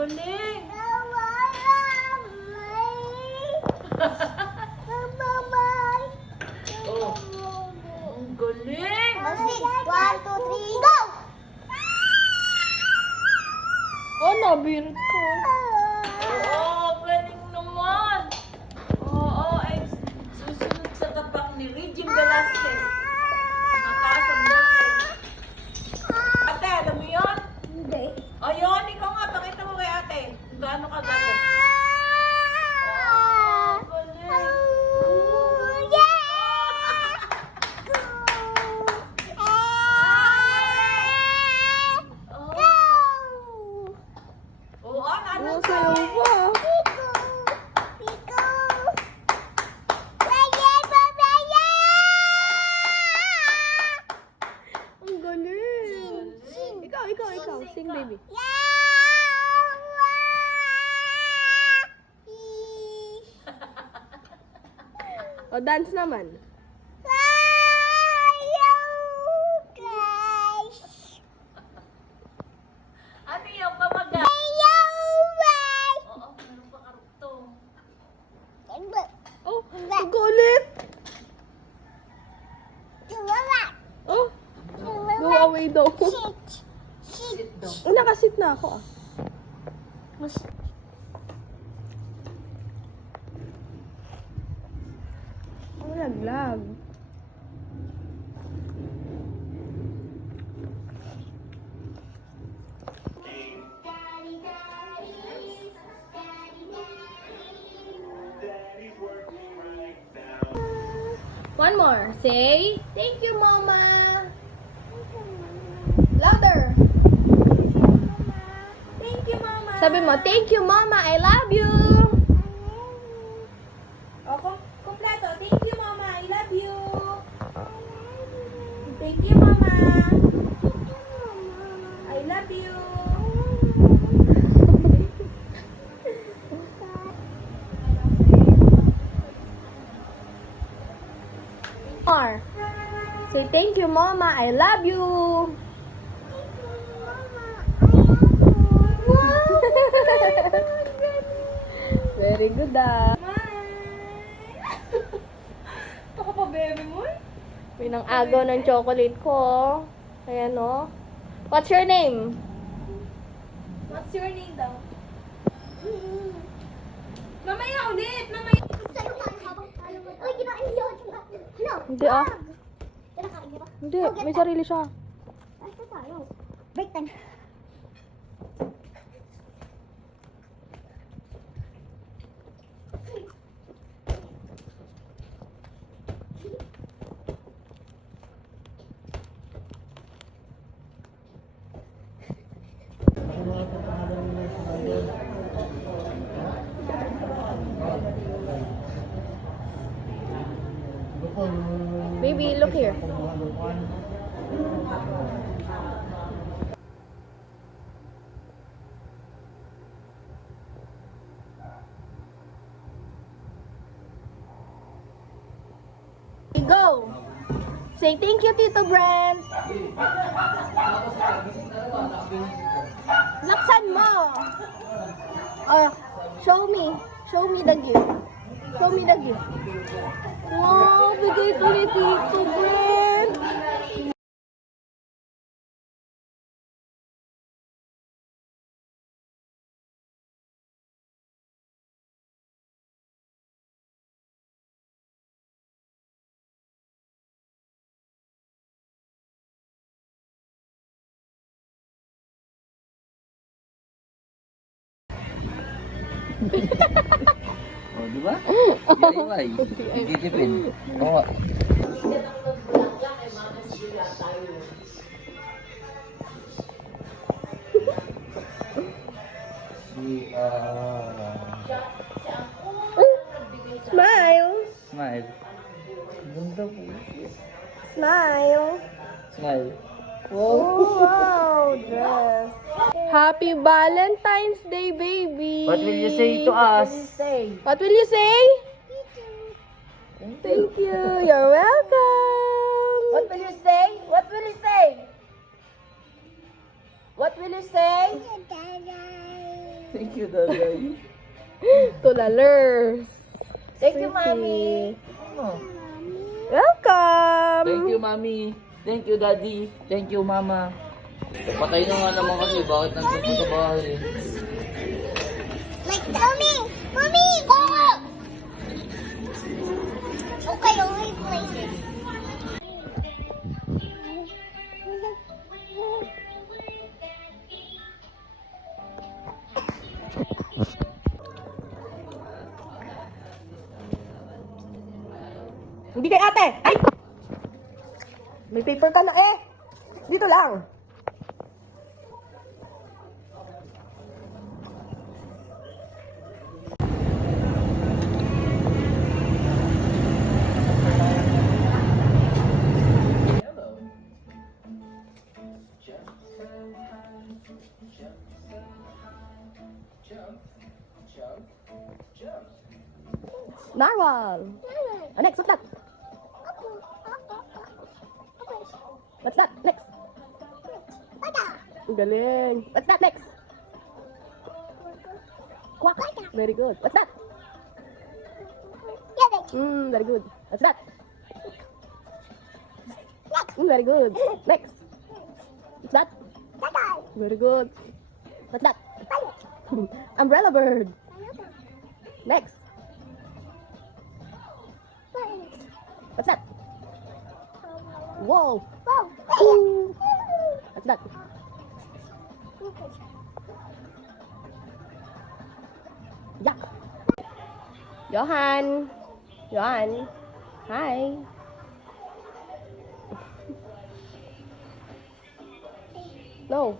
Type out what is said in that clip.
galing. Oh, ang galing. 1, 2, 3, go! Oh, nabirit ko. Oo, galing naman. Oo, ay susunod sa tapak ni Regine Velasquez. Nakasang natin. Ate, alam mo yun? Hindi. Ayun, ikaw nga, pakita mo kay ate. Kung gaano ka gago. Oh, galing. Oo, ano? Ang sayo pa. Ang galing. Ikaw. Sing, baby. O, dance naman. Ano yung pamaga? Oo, meron pa karugtong. Oh, ang galit. Oh, go away daw. Sit daw. Oh, nakasit na ako ah. Ang laglag. One more. Say, thank you, Mama. Louder. Thank you, Mama. Sabi mo, thank you, Mama. I love you. O, kompleto. Thank you, Mama. I love you. Thank you, Mama. I love you. More. Say, thank you, Mama. I love you. Very good ah. Ako pa, baby mo. Pinang-agaw ng chocolate ko. Ayan o. What's your name? What's your name daw? Mamaya ulit. Mamaya. Uy, kinain yun. Ano? Hindi ah. Kinakain niyo ba? Hindi, may sarili siya. Ay, ito tayo. Break time. Baby, look here. Go! Say thank you, Tito Brent. Laksan mo. Oh, show me. Show me the gift. Show me the gift. Wow, bigay ito ni Tito Brent. Oh, di ba? DIY. Titipin. Oo. Smile. Smile. Ganda po. Smile. Smile. Oh, wow, dress. Happy Valentine's Day, baby. What will you say to us? What will you say? Thank you. You're welcome. What will you say? What will you say? What will you say? Thank you, Daday. Tulalers. Thank you, Mami. Oh. Welcome! Thank you, Mami. Thank you, Daddy. Thank you, Mama. Patay na nga naman kasi. Bakit nandun po sa bahay? Like that. Mommy! Go! Okay, only places. Hindi kay ate! Ay! May paper ka na eh! Dito lang! Narwhal! Next, what's that? What's that? Next. Ang galing. What's that next? Quack. Very good. What's that? Very good. What's that? Very good. Next. What's that? Very good. What's that? Umbrella bird. Next. What's that? Whoa. What's that? Yak. Johan. Johan. Hi. No.